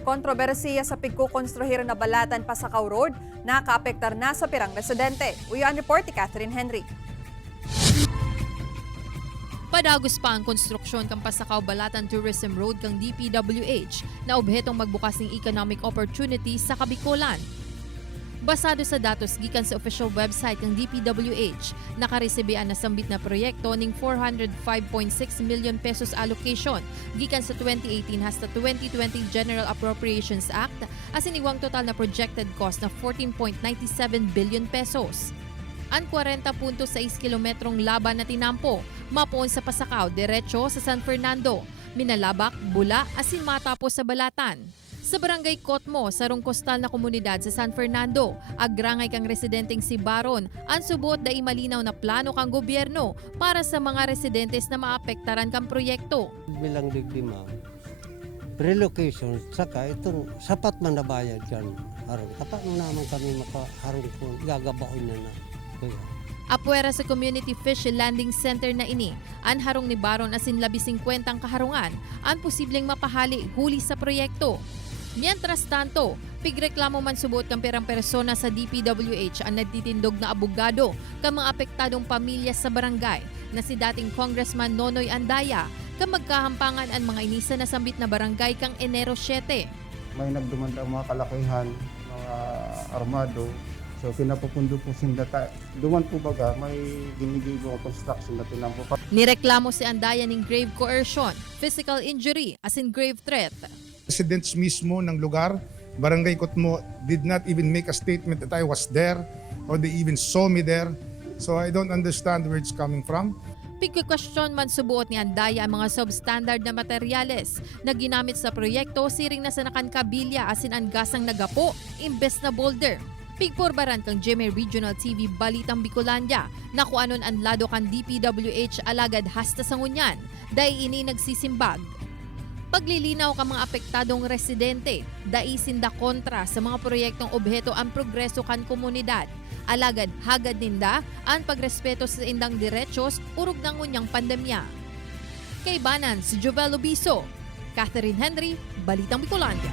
Kontrobersiya sa pagkukonstruhir na balatan Pasakaw Road, nakaapektar na sa pirang residente. Uyaan report ni Catherine Henry. Padagos pa ang konstruksyon kang Pasakaw Balatan Tourism Road kang DPWH na obhetong magbukas ng economic opportunity sa Kabikolan. Basado sa datos gikan sa official website ng DPWH, nakaresibian na sambit na proyekto ning 405.6 million pesos allocation gikan sa 2018 hasta 2020 General Appropriations Act as iniwang total na projected cost na 14.97 billion pesos. Ang 40.6 kilometrong laban na tinampo, mapoon sa Pasakaw, diretso sa San Fernando, Minalabak, Bula, asin matapos sa Balatan. Sa barangay Kotmo, sarong kostal na komunidad sa San Fernando, agrangay kang residenteng si Baron, ang subot da malinaw na plano kang gobyerno para sa mga residentes na maapektaran kang proyekto. Bilang biktima, relocation, saka itong sapat man na bayad dyan. Kapag naman kami makaharong kung gagabaon na. Apwera sa Community Fish Landing Center na ini, ang harong ni Baron asin 50 kaharungan ang posibleng mapahali huli sa proyekto. Mientras tanto, pigreklamo man subot kang perang persona sa DPWH ang nagtitindog na abogado kang mga apektadong pamilya sa barangay na si dating Congressman Nonoy Andaya kang magkahampangan ang mga inisa na sambit na barangay kang Enero 7. May nagdumanda ang mga kalakihan, mga armado. So pinapupundo po sindata. Duman po baga, may ginigigo ang construction na tinampo. Nireklamo si Andaya ng grave coercion, physical injury as in grave threat. Residents mismo ng lugar, Barangay Kotmo, did not even make a statement that I was there or they even saw me there. So I don't understand where it's coming from. Pigka-question man subuot ni Andaya ang mga substandard na materyales na ginamit sa proyekto siring na sa nakankabilya asin ang gasang nagapo imbes na boulder. Pigporbaran kang GMA Regional TV Balitang Bicolandia na kung anon ang lado kan DPWH alagad hasta sa ngunyan dahil ini nagsisimbag. Paglilinaw ka mga apektadong residente, daisin da kontra sa mga proyektong obheto ang progreso kan komunidad. Alagad hagad ninda ang pagrespeto sa indang diretsos urog ng ngunyang pandemya. Kay Banan si Jovel Obiso, Catherine Henry, Balitang Bicolandia.